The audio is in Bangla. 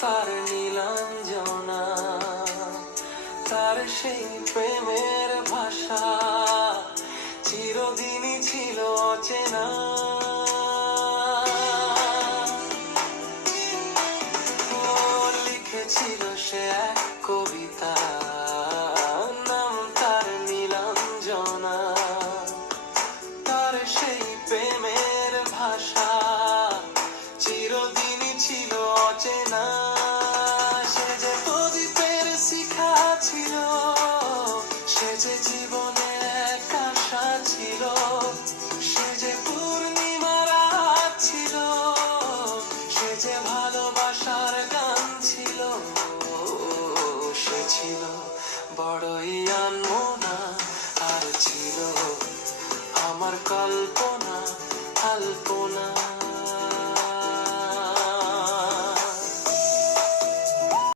তার নীলাঞ্জনা, তার সেই প্রেমের ভাষা চিরদিনই ছিল অচেনা। ও লিখেছিল সে এক কবিতা, নাম তার নীলাঞ্জনা, তার সেই প্রেমের ভাষা চিরদিনই ছিল অচেনা।